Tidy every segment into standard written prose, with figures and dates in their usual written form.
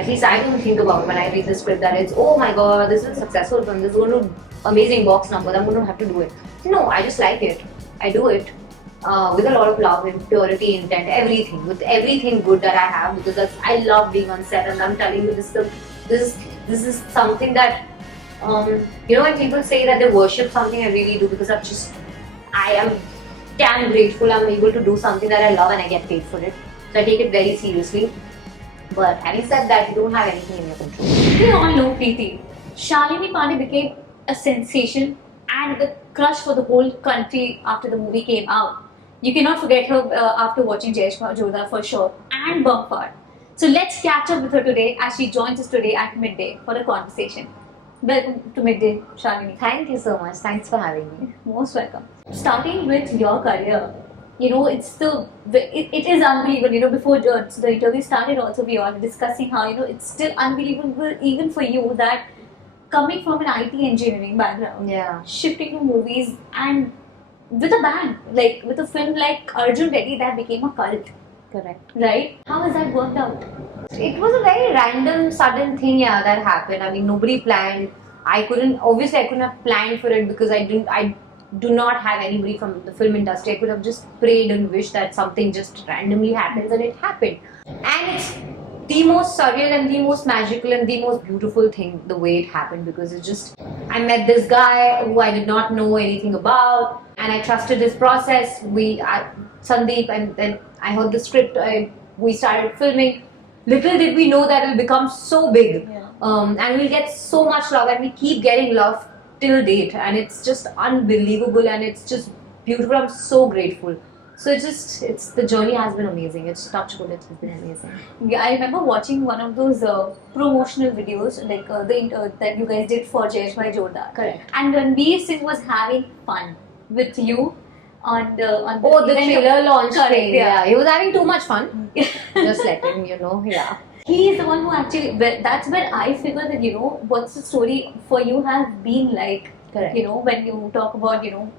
At least I don't think about when I read the script that it's, oh my god, this is a successful film, this is going to amazing box numbers, I'm going to have to do it. No, I just like it. I do it with a lot of love and purity, intent, everything, with everything good that I have, because I love being on set, and I'm telling you, this is something that when people say that they worship something, I really do, because I am damn grateful I'm able to do something that I love and I get paid for it. So I take it very seriously. But having said that, you don't have anything in your control. We all know Preeti. Shalini Pandey became a sensation and the crush for the whole country after the movie came out. You cannot forget her after watching Jayeshbhai Jordaar for sure, and Bamfaad. So let's catch up with her today as she joins us today at midday for a conversation. Welcome to Midday, Shalini. Thank you so much. Thanks for having me. Most welcome. Starting with your career, it is unbelievable. Before the interview started, also we were discussing how it's still unbelievable even for you that coming from an IT engineering background, shifting to movies and with a band, like with a film like Arjun Reddy that became a cult. Correct. Right? How has that worked out? It was a very random, sudden thing, that happened. I mean, nobody planned. I couldn't have planned for it because I do not have anybody from the film industry. I could have just prayed and wished that something just randomly happens, and it happened. And it's the most surreal and the most magical and the most beautiful thing, the way it happened, because I met this guy who I did not know anything about, and I trusted his process. Sandeep, and then I heard the script, we started filming. Little did we know that it will become so big, and we'll get so much love, and we keep getting love till date, and it's just unbelievable, and it's just beautiful. I'm so grateful. So the journey has been amazing. It's touch wood, it has been amazing. Yeah, I remember watching one of those promotional videos, like that you guys did for Jayeshbhai Jordaar. Correct. And Ranveer Singh was having fun with you on the the trailer launch thing. Yeah, he was having too much fun. Just letting you know. Yeah. He is the one who actually. That's where I figure that what's the story for you has been like. Correct. When you talk about you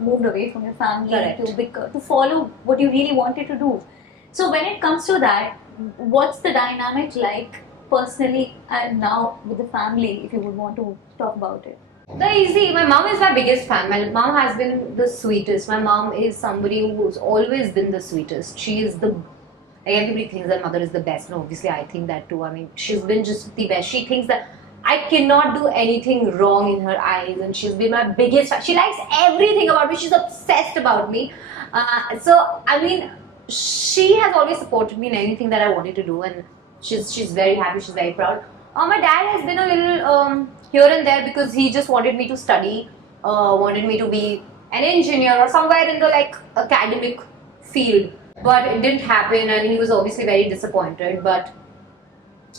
moved away from your family Correct. to follow what you really wanted to do. So when it comes to that, what's the dynamic like personally and now with the family? If you would want to talk about it. Very easy. My mom is my biggest fan. My mom has been the sweetest. My mom is somebody who's always been the sweetest. She is everybody thinks that mother is the best. No, obviously I think that too. I mean, she's been just the best. She thinks that I cannot do anything wrong in her eyes, and she's been my biggest fan. She likes everything about me. She's obsessed about me. So I mean, she has always supported me in anything that I wanted to do, and she's very happy. She's very proud. My dad has been a little here and there because he just wanted me to study, wanted me to be an engineer or somewhere in the academic field, but it didn't happen, and he was obviously very disappointed. But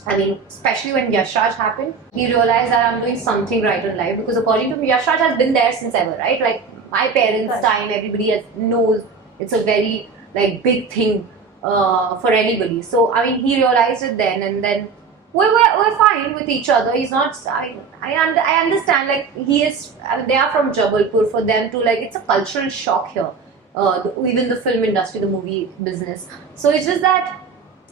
I mean, especially when Yash Raj happened, he realized that I'm doing something right in life, because according to him, Yash Raj has been there since ever, right? Like my parents' time, everybody knows it's a very big thing for anybody. So I mean, he realized it then, and then we're fine with each other. He's not. I understand. He is. They are from Jabalpur. For them to it's a cultural shock here. Even the film industry, the movie business. So it's just that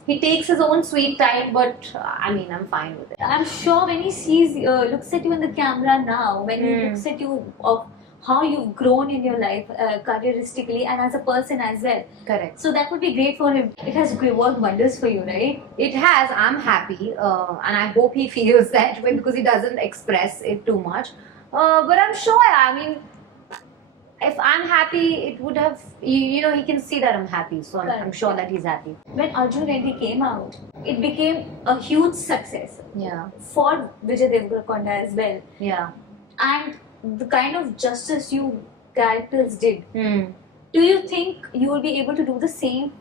he takes his own sweet time. But I mean, I'm fine with it. I'm sure when he sees, looks at you in the camera now, when he looks at you of how you've grown in your life careeristically and as a person as well. Correct. So that would be great for him. It has worked wonders for you, right? It has. I'm happy, and I hope he feels that way, because he doesn't express it too much. But I'm sure. I mean, if I'm happy, it would have. He can see that I'm happy. So I'm sure that he's happy. When Arjun Reddy came out, it became a huge success. Yeah. For Vijay Deverakonda as well. Yeah. And the kind of justice you characters did, do you think you will be able to do the same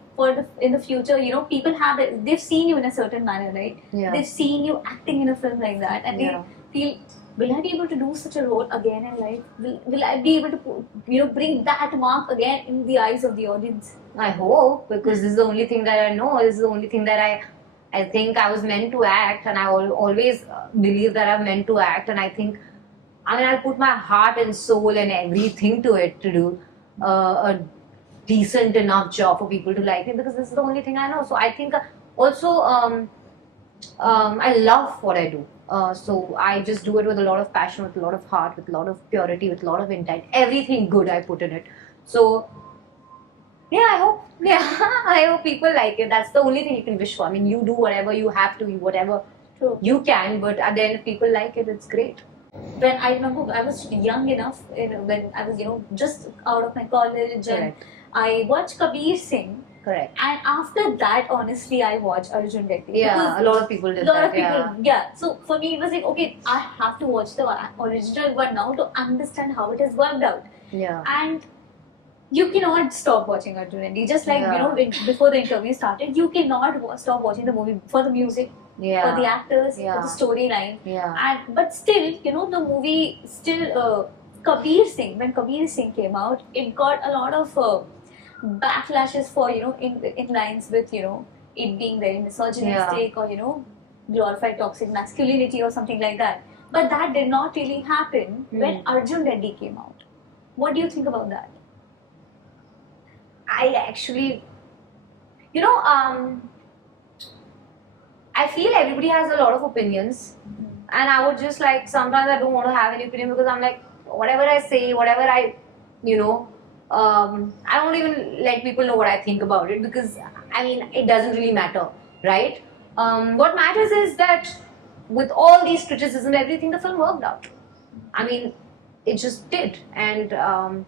in the future? People they've seen you in a certain manner, right? Yeah. They've seen you acting in a film like that, and they feel, will I be able to do such a role again in life? Will I be able to bring that mark again in the eyes of the audience? I hope, because this is the only thing that I know. This is the only thing that I think I was meant to act, and I always believe that I'm meant to act, and I think I'll put my heart and soul and everything to it to do a decent enough job for people to like me, because this is the only thing I know. So I think also I love what I do. So I just do it with a lot of passion, with a lot of heart, with a lot of purity, with a lot of intent. Everything good I put in it. So yeah, I hope. Yeah, I hope people like it. That's the only thing you can wish for. I mean, you do whatever you have to, whatever True. you can. But at the end, if people like it, it's great. When I remember I was young enough, when I was just out of my college, and Correct. I watched Kabir Singh. Correct. And after that, honestly, I watched Arjun Reddy. Yeah, a lot of people did lot that. of people, yeah. So for me, it was like, okay, I have to watch the original one now to understand how it has worked out. Yeah. And you cannot stop watching Arjun Reddy. Just like Yeah. before the interview started, you cannot stop watching the movie for the music, Yeah. for the actors, Yeah. for the storyline. Yeah. And but still, the movie still Kabir Singh. When Kabir Singh came out, it got a lot of backlashes for in lines with it being very misogynistic or glorified toxic masculinity or something like that. But that did not really happen when Arjun Reddy came out. What do you think about that? I actually, I feel everybody has a lot of opinions, and I would just like sometimes I don't want to have any opinion because I'm like whatever I say, whatever I don't even let people know what I think about it because I mean it doesn't really matter, right? What matters is that with all these criticisms, everything the film worked out. I mean, it just did, and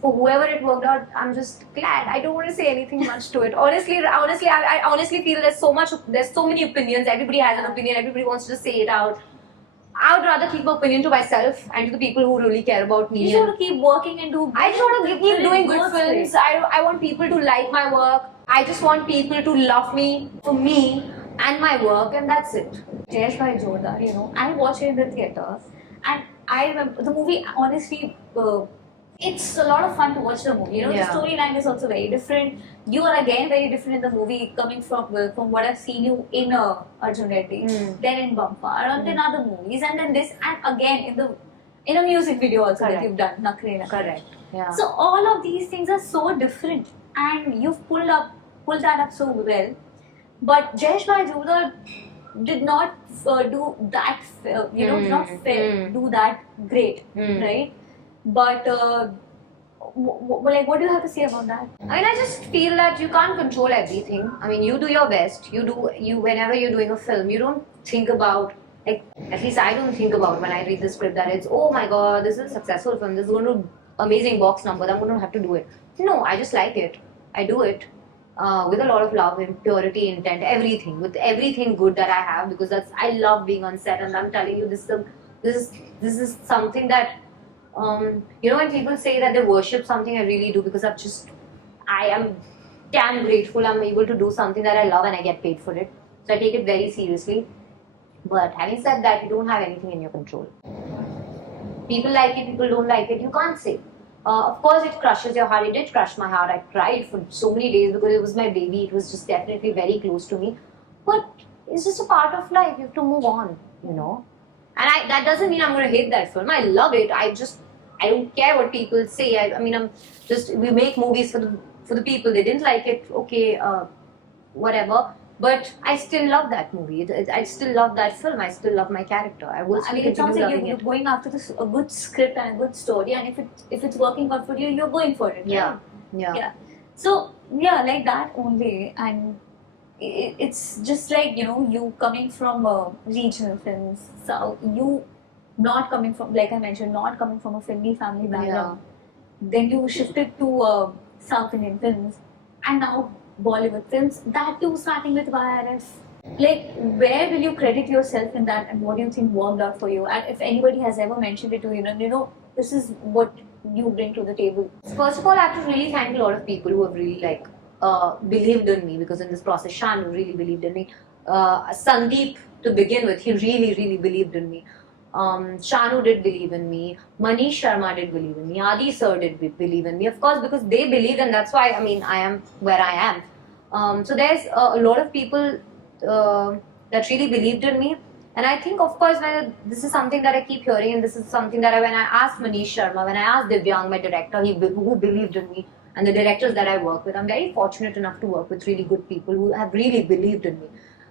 for whoever it worked out, I'm just glad. I don't want to say anything much to it. Honestly, I honestly feel there's so many opinions. Everybody has an opinion. Everybody wants to say it out. I would rather keep my opinion to myself and to the people who really care about me. You just want to keep working and do. I just want to keep doing good films. I want people to like my work. I just want people to love me for me and my work, and that's it. Jayeshbhai Jordaar, I watched it in the theater, and I remember the movie. Honestly, it's a lot of fun to watch the movie. The storyline is also very different. You are again very different in the movie, coming from what I've seen you in Arjun Reddy, then in Bamfaad, and then other movies, and then this, and again in a music video also that you've done, Nakre Nakre. Correct. Yeah. So all of these things are so different, and you've pulled that up so well. But Jayeshbhai Jordaar did not do that, did not do that great, right? But what do you have to say about that? I mean, I just feel that you can't control everything. I mean, you do your best. You whenever you're doing a film, you don't think about, like, at least I don't think about when I read the script that it's, oh my god, this is a successful film. This is going to amazing box numbers. I'm going to have to do it. No, I just like it. I do it with a lot of love and purity, intent, everything, with everything good that I have, because I love being on set, and I'm telling you, this is something that. When people say that they worship something, I really do, because I am damn grateful I'm able to do something that I love and I get paid for it. So I take it very seriously. But having said that, you don't have anything in your control. People like it, people don't like it, you can't say. Of course, it crushes your heart. It did crush my heart. I cried for so many days because it was my baby. It was just definitely very close to me. But it's just a part of life. You have to move on, And that doesn't mean I'm going to hate that film. I love it. I don't care what people say. I mean, we make movies for the people. They didn't like it, okay, whatever. But I still love that movie. I still love that film. I still love my character. I will still it sounds continue like loving you're it. going after a good script and a good story, and if it's working out for you, you're going for it. Yeah, right? yeah. So like that only, and it's just like you coming from regional films, so you not coming from, like I mentioned, not coming from a filmy family background. Then you shifted to South Indian films, and now Bollywood films, that too starting with YRF. Like, where will you credit yourself in that, and what do you think worked out for you? And if anybody has ever mentioned it to you, this is what you bring to the table. First of all, I have to really thank a lot of people who have really believed in me, because in this process, Shanu really believed in me. Sandeep, to begin with, he really, really believed in me. Shanu did believe in me. Manish Sharma did believe in me. Adi sir did believe in me. Of course, because they believed, and that's why I am where I am. So there's a lot of people that really believed in me. And I think, of course, this is something that I keep hearing, and this is something that when I asked Manish Sharma, when I asked Divyang, my director, who believed in me, and the directors that I work with, I'm very fortunate enough to work with really good people who have really believed in me.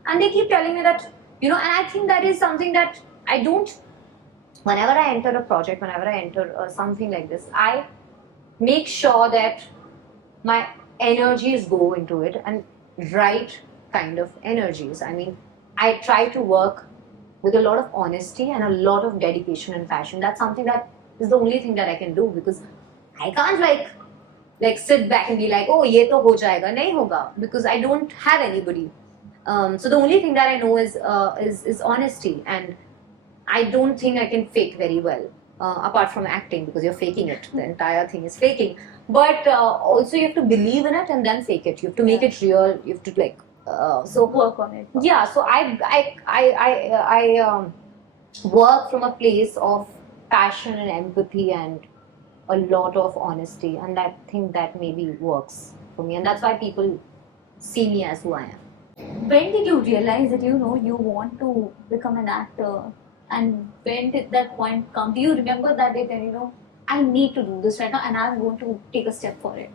And they keep telling me that, and I think that is something that I don't, whenever I enter a project, whenever I enter something like this, I make sure that my energies go into it, and right kind of energies. I mean, I try to work with a lot of honesty and a lot of dedication and passion. That's something that is the only thing that I can do, because I can't like sit back and be like, oh, ye to ho jayega, nahi hoga, because I don't have anybody. So the only thing that I know is honesty, and I don't think I can fake very well. Apart from acting, because you're faking it, the entire thing is faking. But also you have to believe in it and then fake it. You have to make it real. You have to so work on it. Yeah, so I work from a place of passion and empathy and a lot of honesty, and I think that maybe works for me, and that's why people see me as who I am. When did you realize that you want to become an actor? And when did that point come? Do you remember that day that I need to do this right now and I'm going to take a step for it?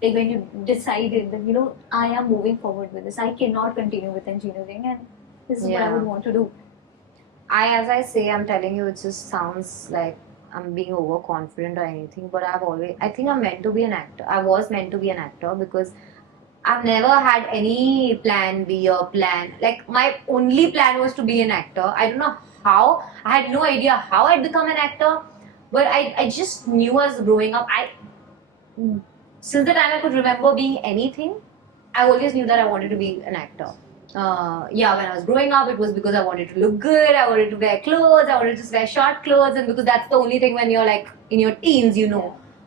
Like when you decided that I am moving forward with this, I cannot continue with engineering and this is what I would want to do. As I say, I'm telling you, it just sounds like I'm being overconfident or anything, but I think I'm meant to be an actor. I was meant to be an actor because I've never had any plan B or plan. Like, my only plan was to be an actor. I don't know how. I had no idea how I'd become an actor. But I just knew as growing up, since the time I could remember being anything, I always knew that I wanted to be an actor. When I was growing up, it was because I wanted to look good, I wanted to wear clothes, I wanted to wear short clothes, and because that's the only thing when you're like in your teens,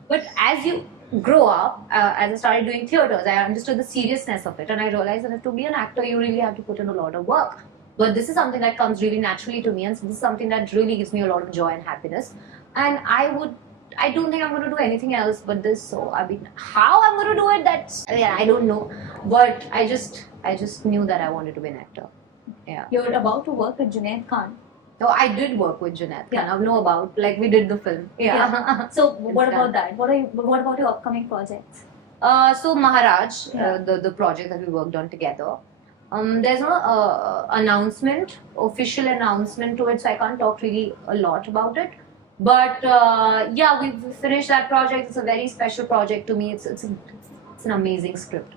But as you grow up, as I started doing theatres, I understood the seriousness of it, and I realized that to be an actor, you really have to put in a lot of work. But this is something that comes really naturally to me, and this is something that really gives me a lot of joy and happiness. And I don't think I'm going to do anything else but this. So I mean, how I'm going to do it, I don't know. But I just knew that I wanted to be an actor. Yeah. You're about to work with Junaid Khan. No, I did work with Junaid Khan. I know about, like, we did the film. Yeah. So what about that? What about your upcoming projects? So Maharaj, the project that we worked on together. There's no official announcement to it, so I can't talk really a lot about it. But we've finished that project. It's a very special project to me. It's an amazing script.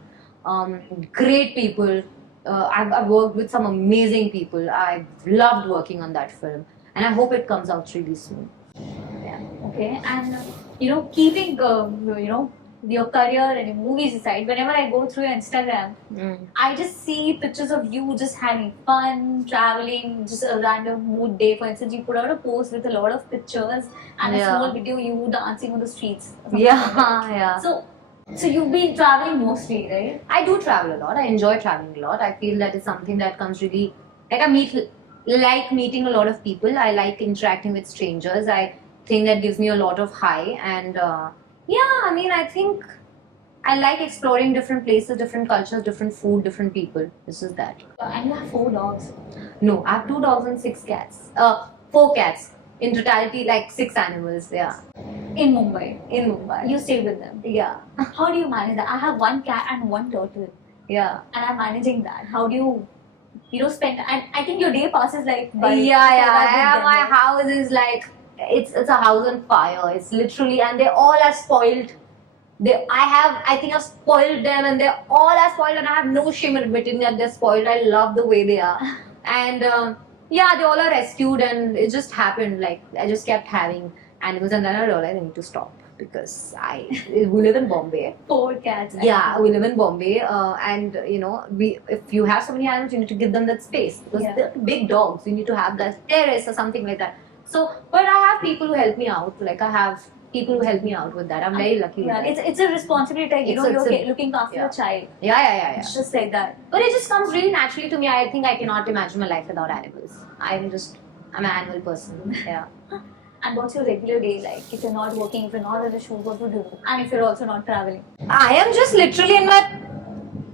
Great people. I've worked with some amazing people. I've loved working on that film, and I hope it comes out really soon. Yeah. Okay. And keeping your career and your movies aside, whenever I go through your Instagram, I just see pictures of you just having fun, traveling, just a random mood day. For instance, you put out a post with a lot of pictures and a small video you dancing on the streets. Yeah. So you've been traveling mostly, right? I do travel a lot. I enjoy traveling a lot. I feel that is something that comes really, like, like meeting a lot of people. I like interacting with strangers. I think that gives me a lot of high, and I think I like exploring different places, different cultures, different food, different people. This is that. And you have 4 dogs. No, I have 2 dogs and 6 cats. 4 cats. In totality, like 6 animals, yeah. In Mumbai. You stay with them. Yeah. How do you manage that? I have 1 cat and 1 turtle. Yeah. And I'm managing that. How do you spend? And I think your day passes like by. My house is like, it's a house on fire. It's literally, and they all are spoiled. I think I've spoiled them, and they all are spoiled, and I have no shame in admitting that they're spoiled. I love the way they are. And they all are rescued, and it just happened. Like, I just kept having animals, and then I realized I need to stop, because we live in Bombay. 4 cats. Yeah, we live in Bombay, and if you have so many animals, you need to give them that space, because they're big dogs. You need to have that terrace or something like that. So, but I have people who help me out. Like, I have people who help me out with that. I'm very lucky with that. It's a responsibility. You're looking after your child. Yeah. It's just like that. But it just comes really naturally to me. I think I cannot imagine my life without animals. I'm an animal person. Yeah. And what's your regular day like? If you're not working, if you're not at a shoot, what would you do? And if you're also not traveling? I am just literally in my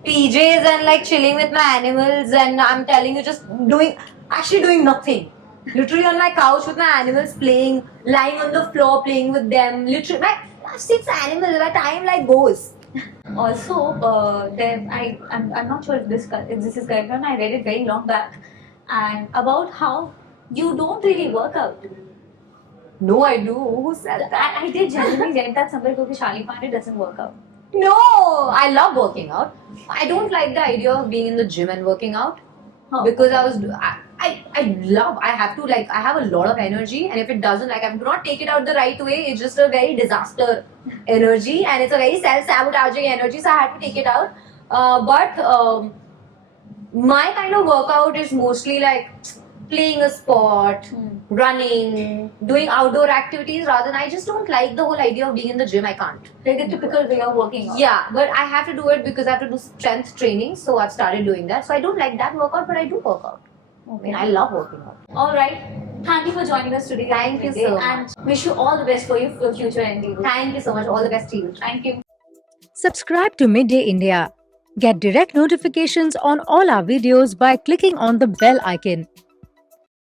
PJs and like chilling with my animals, and I'm telling you, just doing nothing. Literally on my couch with my animals, playing, lying on the floor, playing with them. Literally, I have 6 animals. My time like goes. Also, I'm not sure if this is correct or not. I read it very long back, and about how you don't really work out. No, I do. Who said that? I did genuinely get that somewhere because Shalini Pandey doesn't work out. No, I love working out. I don't like the idea of being in the gym and working out because I have to I have a lot of energy, and if it doesn't, I do not take it out the right way, it's just a very disaster energy, and it's a very self-sabotaging energy, so I had to take it out. But my kind of workout is mostly like playing a sport, running, doing outdoor activities rather than I just don't like the whole idea of being in the gym. I can't. Like the typical way of working out. Yeah, but I have to do it because I have to do strength training, so I've started doing that. So I don't like that workout, but I do work out. I mean, I love working out. Alright. Thank you for joining us today. Thank you so much. And wish you all the best for your future endeavors. Thank you so much. All the best to you. Thank you. Subscribe to Midday India. Get direct notifications on all our videos by clicking on the bell icon.